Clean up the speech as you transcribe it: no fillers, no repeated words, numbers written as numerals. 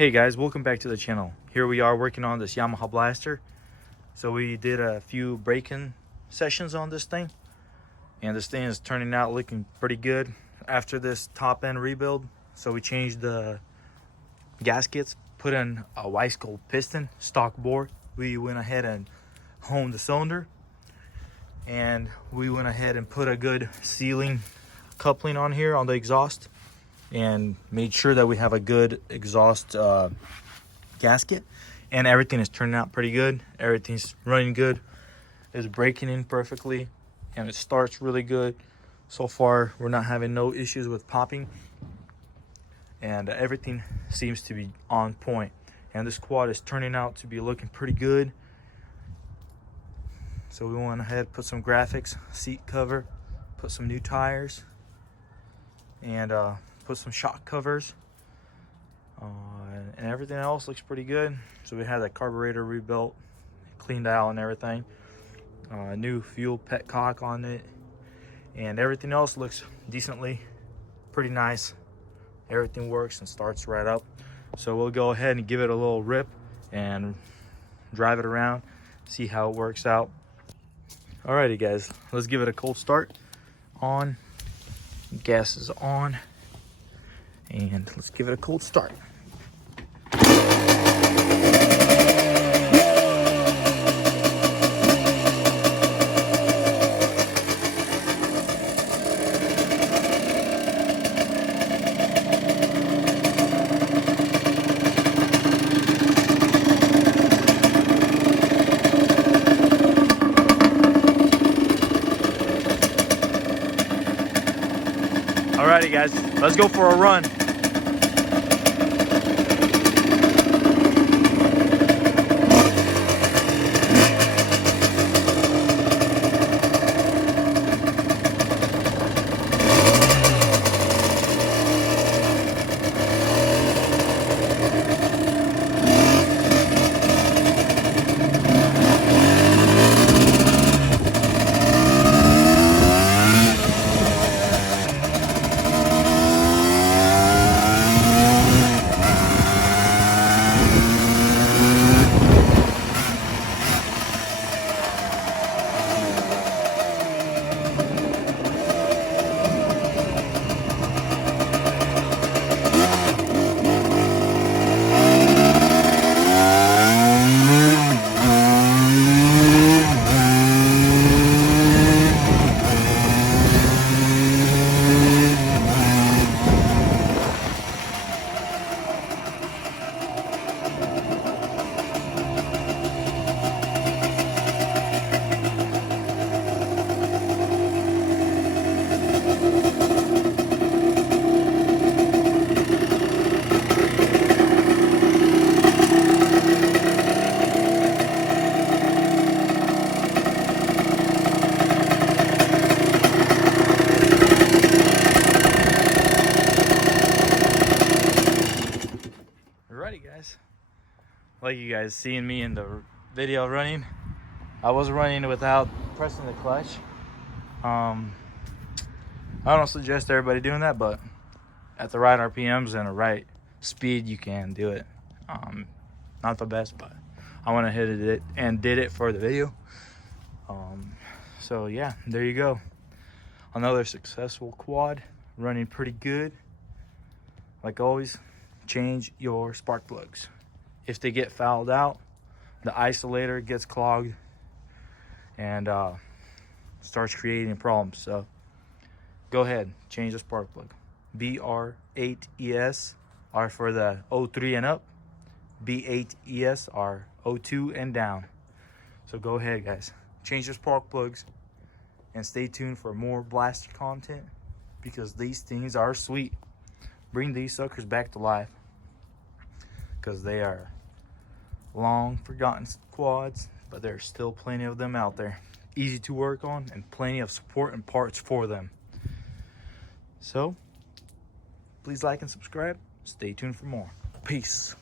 Hey guys, welcome back to the channel. Here we are working on this Yamaha blaster. So we did a few break-in sessions on this thing, and this thing is turning out looking pretty good after this top end rebuild. So we changed the gaskets, put in a Weiss gold piston, stock bore. We went ahead and honed the cylinder, and we went ahead and put a good sealing coupling on here on the exhaust, and made sure that we have a good exhaust gasket, and everything is turning out pretty good. Everything's running good. It's breaking in perfectly, and it starts really good. So far, we're not having no issues with popping, and everything seems to be on point. And this quad is turning out to be looking pretty good. So we went ahead, put some graphics, seat cover, put some new tires, and put some shock covers, and everything else looks pretty good. So we had that carburetor rebuilt, cleaned out and everything, new fuel petcock on it, and everything else looks decently pretty nice. Everything works and starts right up. So we'll go ahead and give it a little rip and drive it around, see how it works out. Alrighty guys, let's give it a cold start. On, gas is on, and let's give it a cold start. Alrighty guys, let's go for a run. Alrighty guys, like you guys seeing me in the video running, I was running without pressing the clutch. I don't suggest everybody doing that, but at the right RPMs and the right speed you can do it. Not the best, but I went ahead and did it for the video. So yeah, there you go, another successful quad running pretty good. Like always, change your spark plugs. If they get fouled out, the isolator gets clogged and starts creating problems. So go ahead, change the spark plug. BR8ES are for the 03 and up. B8ES are 02 and down. So go ahead guys, change your spark plugs and stay tuned for more blaster content, because these things are sweet. Bring these suckers back to life, because they are long forgotten quads, but there's still plenty of them out there, easy to work on, and plenty of support and parts for them. So please like and subscribe. Stay tuned for more. Peace.